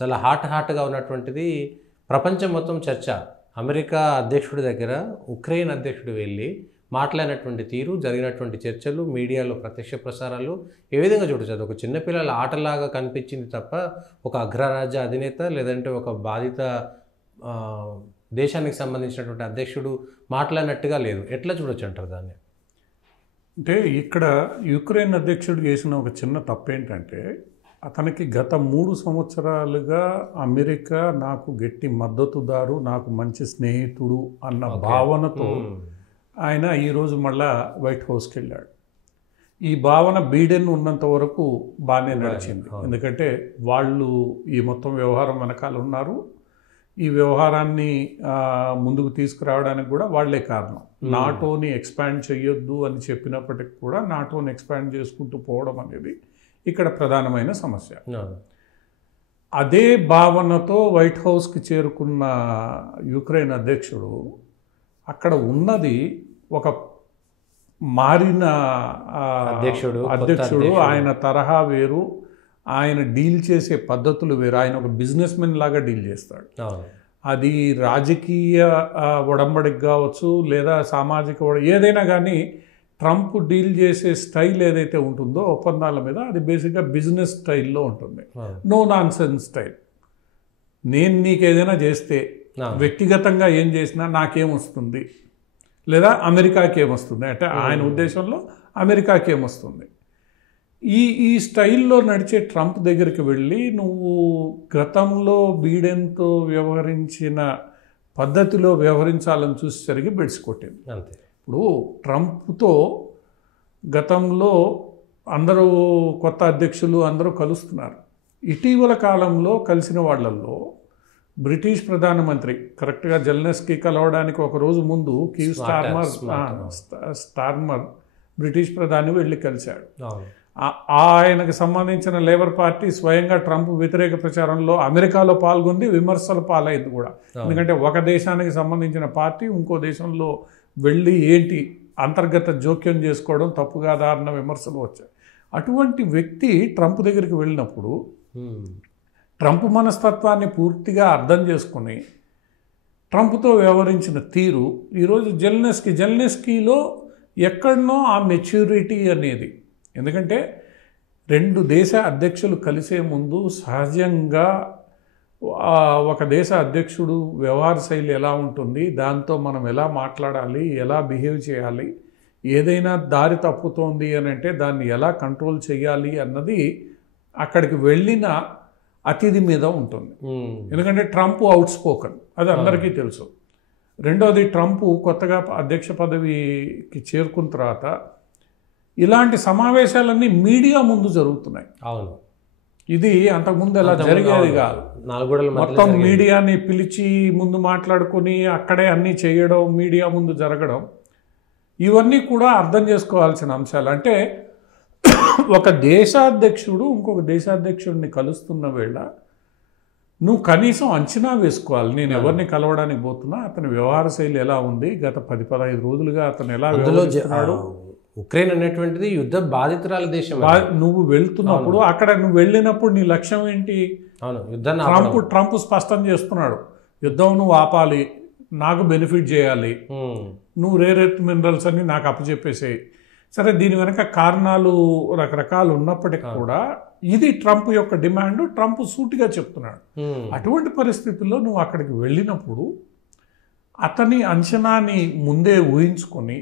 చాలా హాట్గా ఉన్నటువంటిది ప్రపంచం మొత్తం చర్చ. అమెరికా అధ్యక్షుడి దగ్గర ఉక్రెయిన్ అధ్యక్షుడు వెళ్ళి మాట్లాడినటువంటి తీరు, జరిగినటువంటి చర్చలు, మీడియాలో ప్రత్యక్ష ప్రసారాలు ఏ విధంగా చూడొచ్చు? అది ఒక చిన్నపిల్లల ఆటలాగా కనిపించింది తప్ప ఒక అగ్రరాజ్య అధినేత లేదంటే ఒక బాధిత దేశానికి సంబంధించినటువంటి అధ్యక్షుడు మాట్లాడినట్టుగా లేదు. ఎట్లా చూడొచ్చు అంటారు దాన్ని? అంటే ఇక్కడ యుక్రెయిన్ అధ్యక్షుడు చేసిన ఒక చిన్న తప్పు ఏంటంటే, అతనికి గత 3 సంవత్సరాలుగా అమెరికా నాకు గట్టి మద్దతుదారు, నాకు మంచి స్నేహితుడు అన్న భావనతో ఆయన ఈరోజు మళ్ళా వైట్ హౌస్కి వెళ్ళాడు. ఈ భావన బైడెన్ ఉన్నంత వరకు బాగానే నడిచింది. ఎందుకంటే వాళ్ళు ఈ మొత్తం వ్యవహారం వెనకాల ఉన్నారు. ఈ వ్యవహారాన్ని ముందుకు తీసుకురావడానికి కూడా వాళ్లే కారణం. నాటోని ఎక్స్పాండ్ చేయొద్దు అని చెప్పినప్పటికి కూడా నాటోని ఎక్స్పాండ్ చేసుకుంటూ పోవడం అనేది ఇక్కడ ప్రధానమైన సమస్య. అదే భావనతో వైట్ హౌస్కి చేరుకున్న యుక్రెయిన్ అధ్యక్షుడు అక్కడ ఉన్నది ఒక మారిన అధ్యక్షుడు. ఆయన తరహా వేరు, ఆయన డీల్ చేసే పద్ధతులు వేరు. ఆయన ఒక బిజినెస్ మెన్ లాగా డీల్ చేస్తాడు. అది రాజకీయ ఒడంబడికి కావచ్చు లేదా సామాజిక ఏదైనా కానీ ట్రంప్ డీల్ చేసే స్టైల్ ఏదైతే ఉంటుందో ఒప్పందాల మీద, అది బేసిక్గా బిజినెస్ స్టైల్లో ఉంటుంది. No nonsense style. నేను నీకు ఏదైనా చేస్తే వ్యక్తిగతంగా ఏం చేసినా నాకేమొస్తుంది లేదా అమెరికాకి ఏమొస్తుంది అంటే ఆయన ఉద్దేశంలో అమెరికాకి ఏమొస్తుంది. ఈ స్టైల్లో నడిచే ట్రంప్ దగ్గరికి వెళ్ళి నువ్వు గతంలో బైడెన్తో వ్యవహరించిన పద్ధతిలో వ్యవహరించాలని చూసేసరికి బెడ్స్ కొట్టింది. అంతే. ఇప్పుడు ట్రంప్తో గతంలో అందరూ కొత్త అధ్యక్షులు అందరూ కలుస్తున్నారు. ఇటీవల కాలంలో కలిసిన వాళ్ళల్లో బ్రిటిష్ ప్రధానమంత్రి కరెక్ట్గా జెలెన్స్కీ కలవడానికి ఒక రోజు ముందు కీవ్ స్టార్మర్ బ్రిటిష్ ప్రధాని వెళ్ళి కలిశాడు. ఆయనకు సంబంధించిన లేబర్ పార్టీ స్వయంగా ట్రంప్ వ్యతిరేక ప్రచారంలో అమెరికాలో పాల్గొంది, విమర్శల పాలైంది కూడా. ఎందుకంటే ఒక దేశానికి సంబంధించిన పార్టీ ఇంకో దేశంలో వెళ్ళి ఏంటి అంతర్గత జోక్యం చేసుకోవడం తప్పుగా దారిన విమర్శలు వచ్చాయి. అటువంటి వ్యక్తి ట్రంప్ దగ్గరికి వెళ్ళినప్పుడు ట్రంప్ మనస్తత్వాన్ని పూర్తిగా అర్థం చేసుకుని ట్రంప్తో వ్యవహరించిన తీరు ఈరోజు జెలెన్స్కీలో ఎక్కడనో ఆ మెచ్యూరిటీ అనేది. ఎందుకంటే 2 దేశ అధ్యక్షులు కలిసే ముందు సహజంగా ఒక దేశ అధ్యక్షుడు వ్యవహార శైలి ఎలా ఉంటుంది, దాంతో మనం ఎలా మాట్లాడాలి, ఎలా బిహేవ్ చేయాలి, ఏదైనా దారి తప్పుతోంది అని అంటే దాన్ని ఎలా కంట్రోల్ చేయాలి అన్నది అక్కడికి వెళ్ళిన అతిథి మీద ఉంటుంది. ఎందుకంటే ట్రంప్ అవుట్ స్పోకన్, అది అందరికీ తెలుసు. రెండోది, ట్రంప్ కొత్తగా అధ్యక్ష పదవికి చేరుకున్న తర్వాత ఇలాంటి సమావేశాలన్నీ మీడియా ముందు జరుగుతున్నాయి. అవును, ఇది అంతకుముందు ఎలా జరిగేది కాదు. మొత్తం మీడియాని పిలిచి ముందు మాట్లాడుకొని అక్కడే అన్నీ చేయడం, మీడియా ముందు జరగడం, ఇవన్నీ కూడా అర్థం చేసుకోవాల్సిన అంశాలు. అంటే ఒక దేశాధ్యక్షుడు ఇంకొక దేశాధ్యక్షుడిని కలుస్తున్న వేళ నువ్వు కనీసం అంచనా వేసుకోవాలి. నేను ఎవరిని కలవడానికి పోతున్నా, అతని వ్యవహార శైలి ఎలా ఉంది, గత 10-15 రోజులుగా అతను ఎలా వ్యవహరిస్తున్నాడు. ఉక్రెయిన్ అనేటువంటిది యుద్ధ బాధితురాల దేశం. నువ్వు వెళ్తున్నప్పుడు అక్కడ నువ్వు వెళ్ళినప్పుడు నీ లక్ష్యం ఏంటి? ట్రంప్ స్పష్టం చేస్తున్నాడు, యుద్ధం నువ్వు ఆపాలి, నాకు బెనిఫిట్ చేయాలి, నువ్వు రేర్ ఎర్త్ మినరల్స్ అని నాకు అప్పచెప్పేసేయి. సరే, దీని వెనక కారణాలు రకరకాలు ఉన్నప్పటికీ కూడా ఇది ట్రంప్ యొక్క డిమాండ్. ట్రంప్ సూటిగా చెప్తున్నాడు. అటువంటి పరిస్థితుల్లో నువ్వు అక్కడికి వెళ్ళినప్పుడు అతని అంచనాని ముందే ఊహించుకొని,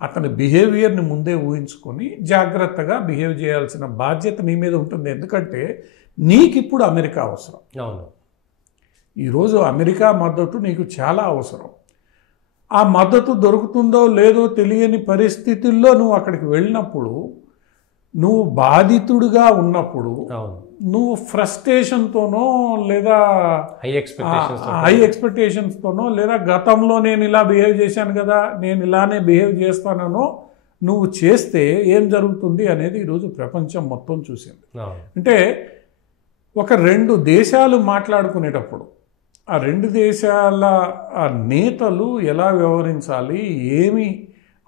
అతని బిహేవియర్ని ముందే ఊహించుకొని జాగ్రత్తగా బిహేవ్ చేయాల్సిన బాధ్యత నీ మీద ఉంటుంది. ఎందుకంటే నీకు ఇప్పుడు అమెరికా అవసరం. అవును, ఈరోజు అమెరికా మద్దతు నీకు చాలా అవసరం. ఆ మద్దతు దొరుకుతుందో లేదో తెలియని పరిస్థితుల్లో నువ్వు అక్కడికి వెళ్ళినప్పుడు, నువ్వు బాధితుడిగా ఉన్నప్పుడు, నువ్వు ఫ్రస్ట్రేషన్తోనో లేదా హై ఎక్స్పెక్టేషన్స్తోనో లేదా గతంలో నేను ఇలా బిహేవ్ చేశాను కదా, నేను ఇలానే బిహేవ్ చేస్తానో నువ్వు చేస్తే ఏం జరుగుతుంది అనేది ఈరోజు ప్రపంచం మొత్తం చూసింది. అంటే ఒక 2 దేశాలు మాట్లాడుకునేటప్పుడు ఆ 2 దేశాల నేతలు ఎలా వ్యవహరించాలి, ఏమి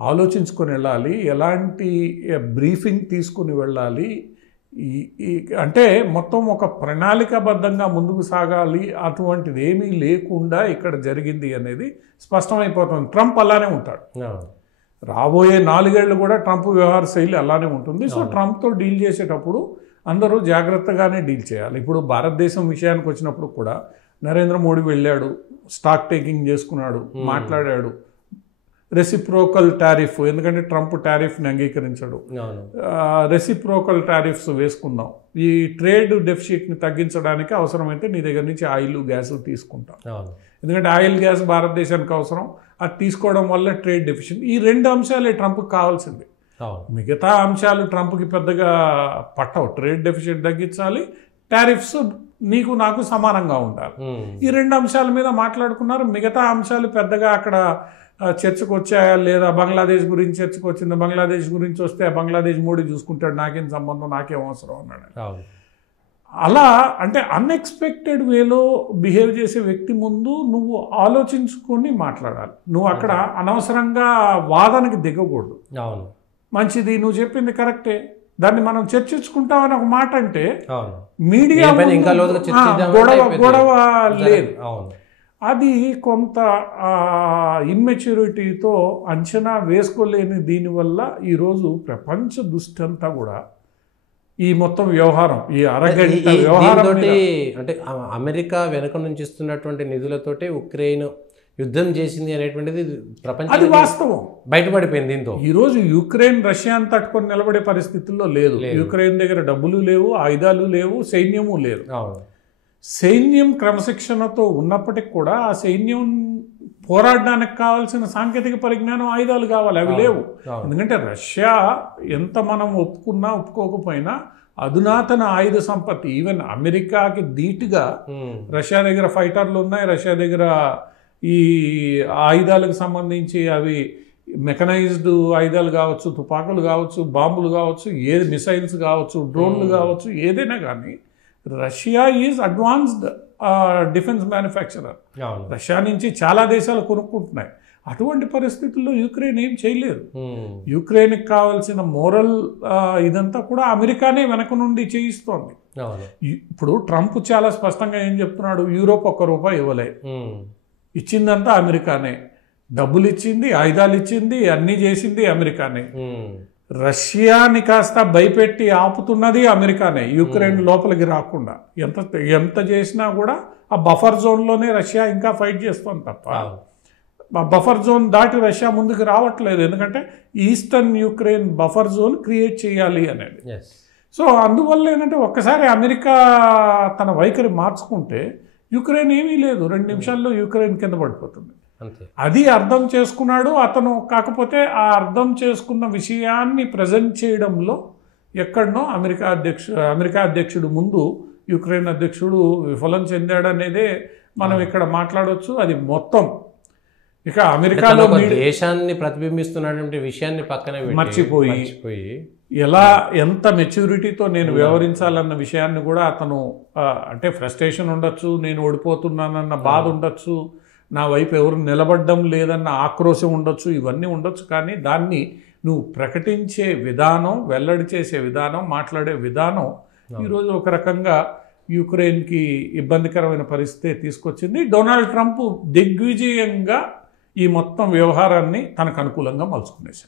ఆలోచించుకొని వెళ్ళాలి, ఎలాంటి బ్రీఫింగ్ తీసుకుని వెళ్ళాలి, అంటే మొత్తం ఒక ప్రణాళికాబద్ధంగా ముందుకు సాగాలి, అటువంటిది ఏమీ లేకుండా ఇక్కడ జరిగింది అనేది స్పష్టమైపోతుంది. ట్రంప్ అలానే ఉంటాడు, రాబోయే 4 ఏళ్ళు కూడా ట్రంప్ వ్యవహార శైలి అలానే ఉంటుంది. సో ట్రంప్తో డీల్ చేసేటప్పుడు అందరూ జాగ్రత్తగానే డీల్ చేయాలి. ఇప్పుడు భారతదేశం విషయానికి వచ్చినప్పుడు కూడా నరేంద్ర మోడీ వెళ్ళాడు, స్టాక్ టేకింగ్ చేసుకున్నాడు, మాట్లాడాడు. రెసిప్రోకల్ టారిఫ్, ఎందుకంటే ట్రంప్ టారిఫ్ని అంగీకరించాడు. రెసిప్రోకల్ టారిఫ్స్ వేసుకుందాం, ఈ ట్రేడ్ డెఫిసిట్ని తగ్గించడానికి అవసరమైతే నీ దగ్గర నుంచి ఆయిల్ గ్యాస్ తీసుకుంటాం, ఎందుకంటే ఆయిల్ గ్యాస్ భారతదేశానికి అవసరం. అది తీసుకోవడం వల్ల ట్రేడ్ డెఫిసిట్, ఈ 2 అంశాలే ట్రంప్కి కావాల్సింది. మిగతా అంశాలు ట్రంప్కి పెద్దగా పట్టవు. ట్రేడ్ డెఫిసిట్ తగ్గించాలి, టారిఫ్స్ నీకు నాకు సమానంగా ఉండాలి. ఈ 2 అంశాల మీద మాట్లాడుకున్నారు. మిగతా అంశాలు పెద్దగా అక్కడ చర్చకు వచ్చాయా లేదా, బంగ్లాదేశ్ గురించి చర్చకు వచ్చింది, బంగ్లాదేశ్ గురించి వస్తే బంగ్లాదేశ్ మోడీ చూసుకుంటాడు, నాకేం సంబంధం, నాకేం అవసరం అన్నాడు. అలా అంటే అన్ఎక్స్పెక్టెడ్ వేలో బిహేవ్ చేసే వ్యక్తి ముందు నువ్వు ఆలోచించుకొని మాట్లాడాలి. నువ్వు అక్కడ అనవసరంగా వాదనకి దిగకూడదు. మంచిది, నువ్వు చెప్పింది కరెక్టే, దాన్ని మనం చర్చించుకుంటామని ఒక మాట అంటే మీడియా గొడవ లేదు. అది కొంత ఇమ్మెచ్యూరిటీతో అంచనా వేసుకోలేని దీనివల్ల ఈరోజు ప్రపంచ దృష్టి అంతా కూడా ఈ మొత్తం వ్యవహారం, ఈ అరగంట వ్యవహారం అంటే అమెరికా వెనుక నుంచి ఇస్తున్నటువంటి నిధులతోటే ఉక్రెయిన్ యుద్ధం చేసింది అనేటువంటిది ప్రపంచం, అది వాస్తవం, బయటపడిపోయింది. దీంతో ఈరోజు యుక్రెయిన్ రష్యాను తట్టుకొని నిలబడే పరిస్థితుల్లో లేదు. యుక్రెయిన్ దగ్గర డబ్బులు లేవు, ఆయుధాలు లేవు, సైన్యము లేదు. సైన్యం క్రమశిక్షణతో ఉన్నప్పటికి కూడా ఆ సైన్యం పోరాడడానికి కావాల్సిన సాంకేతిక పరిజ్ఞానం, ఆయుధాలు కావాలి, అవి లేవు. ఎందుకంటే రష్యా ఎంత మనం ఒప్పుకున్నా ఒప్పుకోకపోయినా అధునాతన ఆయుధ సంపత్తి, ఈవెన్ అమెరికాకి ధీటుగా రష్యా దగ్గర ఫైటర్లు ఉన్నాయి, రష్యా దగ్గర ఈ ఆయుధాలకు సంబంధించి అవి మెకనైజ్డ్ ఆయుధాలు కావచ్చు, తుపాకులు కావచ్చు, బాంబులు కావచ్చు, ఏది మిసైల్స్ కావచ్చు, డ్రోన్లు కావచ్చు, ఏదైనా కానీ Russia is advanced defence manufacturer. Russia నుంచి చాలా దేశాలు కొనుక్కుంటున్నాయి. అటువంటి పరిస్థితుల్లో యుక్రెయిన్ ఏం చేయలేదు. యుక్రెయిన్కి కావాల్సిన మోరల్ ఇదంతా కూడా అమెరికానే వెనక నుండి చేయిస్తోంది. ఇప్పుడు ట్రంప్ చాలా స్పష్టంగా ఏం చెప్తున్నాడు, యూరోప్ ₹1 ఇవ్వలే, ఇచ్చిందంతా అమెరికానే, డబ్బులు ఇచ్చింది, ఆయుధాలు ఇచ్చింది, అన్నీ చేసింది అమెరికానే. రష్యాని కాస్త భయపెట్టి ఆపుతున్నది అమెరికానే, యుక్రెయిన్ లోపలికి రాకుండా. ఎంత చేసినా కూడా ఆ బఫర్ జోన్లోనే రష్యా ఇంకా ఫైట్ చేస్తుంది తప్ప ఆ బఫర్ జోన్ దాటి రష్యా ముందుకు రావట్లేదు. ఎందుకంటే eastern Ukraine buffer zone create చేయాలి అనేది. సో అందువల్ల ఏంటంటే ఒక్కసారి అమెరికా తన వైఖరి మార్చుకుంటే యుక్రెయిన్ ఏమీ లేదు, 2 నిమిషాల్లో యుక్రెయిన్ కింద పడిపోతుంది. అది అర్థం చేసుకున్నాడు అతను. కాకపోతే ఆ అర్థం చేసుకున్న విషయాన్ని ప్రజెంట్ చేయడంలో ఎక్కడనో అమెరికా అధ్యక్షుడు ముందు యుక్రెయిన్ అధ్యక్షుడు విఫలం చెందాడనేదే మనం ఇక్కడ మాట్లాడవచ్చు. అది మొత్తం ఇక అమెరికాలో దేశాన్ని ప్రతిబింబిస్తున్నటువంటి విషయాన్ని పక్కన మర్చిపోయి ఎంత మెచ్యూరిటీతో నేను వ్యవహరించాలన్న విషయాన్ని కూడా అతను, అంటే ఫ్రస్ట్రేషన్ ఉండొచ్చు, నేను ఓడిపోతున్నానన్న బాధ ఉండొచ్చు, నా వైపు ఎవరు నిలబడడం లేదన్న ఆక్రోశం ఉండొచ్చు, ఇవన్నీ ఉండొచ్చు. కానీ దాన్ని నువ్వు ప్రకటించే విధానం, వెల్లడి చేసే విధానం, మాట్లాడే విధానం ఈరోజు ఒక రకంగా యుక్రెయిన్కి ఇబ్బందికరమైన పరిస్థితి తీసుకొచ్చింది. డొనాల్డ్ ట్రంప్ దిగ్విజయంగా ఈ మొత్తం వ్యవహారాన్ని తనకు అనుకూలంగా మలుచుకునేశాడు.